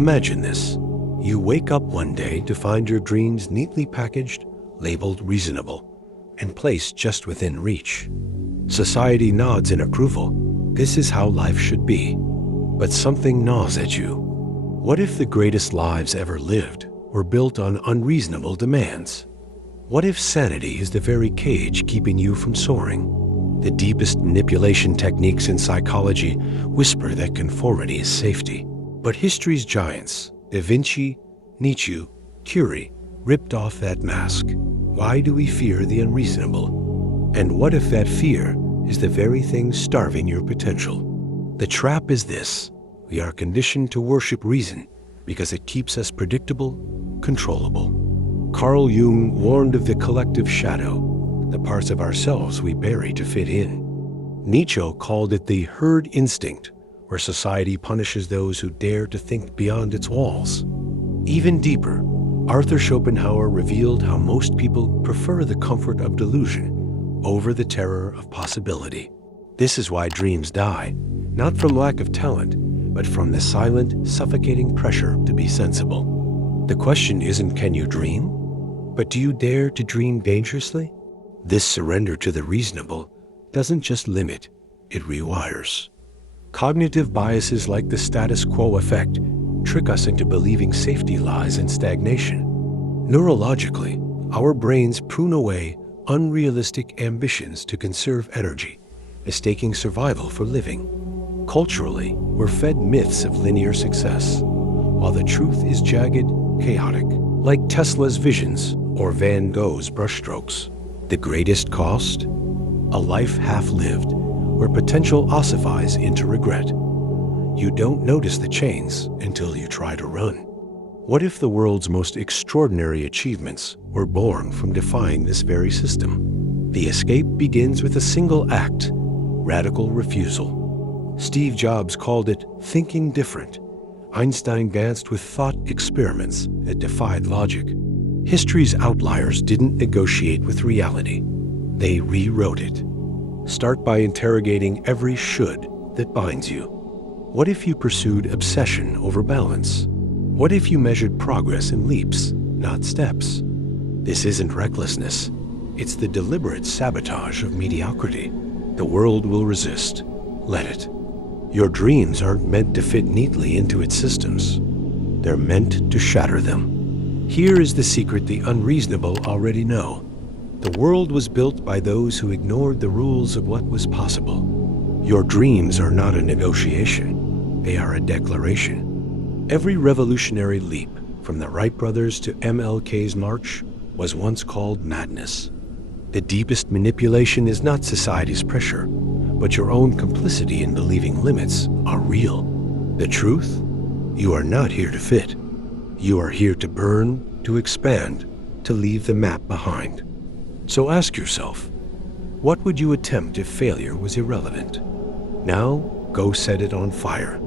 Imagine this. You wake up one day to find your dreams neatly packaged, labeled reasonable, and placed just within reach. Society nods in approval. This is how life should be. But something gnaws at you. What if the greatest lives ever lived were built on unreasonable demands? What if sanity is the very cage keeping you from soaring? The deepest manipulation techniques in psychology whisper that conformity is safety. But history's giants, Da Vinci, Nietzsche, Curie, ripped off that mask. Why do we fear the unreasonable? And what if that fear is the very thing starving your potential? The trap is this: we are conditioned to worship reason because it keeps us predictable, controllable. Carl Jung warned of the collective shadow, the parts of ourselves we bury to fit in. Nietzsche called it the herd instinct, where society punishes those who dare to think beyond its walls. Even deeper, Arthur Schopenhauer revealed how most people prefer the comfort of delusion over the terror of possibility. This is why dreams die, not from lack of talent, but from the silent, suffocating pressure to be sensible. The question isn't can you dream, but do you dare to dream dangerously? This surrender to the reasonable doesn't just limit, it rewires. Cognitive biases like the status quo effect trick us into believing safety lies in stagnation. Neurologically, our brains prune away unrealistic ambitions to conserve energy, mistaking survival for living. Culturally, we're fed myths of linear success, while the truth is jagged, chaotic, like Tesla's visions or Van Gogh's brushstrokes. The greatest cost? A life half-lived, where potential ossifies into regret. You don't notice the chains until you try to run. What if the world's most extraordinary achievements were born from defying this very system? The escape begins with a single act: radical refusal. Steve Jobs called it thinking different. Einstein danced with thought experiments that defied logic. History's outliers didn't negotiate with reality. They rewrote it. Start by interrogating every should that binds you. What if you pursued obsession over balance? What if you measured progress in leaps, not steps? This isn't recklessness. It's the deliberate sabotage of mediocrity. The world will resist. Let it. Your dreams aren't meant to fit neatly into its systems. They're meant to shatter them. Here is the secret the unreasonable already know. The world was built by those who ignored the rules of what was possible. Your dreams are not a negotiation. They are a declaration. Every revolutionary leap, from the Wright brothers to MLK's march, was once called madness. The deepest manipulation is not society's pressure, but your own complicity in believing limits are real. The truth? You are not here to fit. You are here to burn, to expand, to leave the map behind. So ask yourself, what would you attempt if failure was irrelevant? Now, go set it on fire.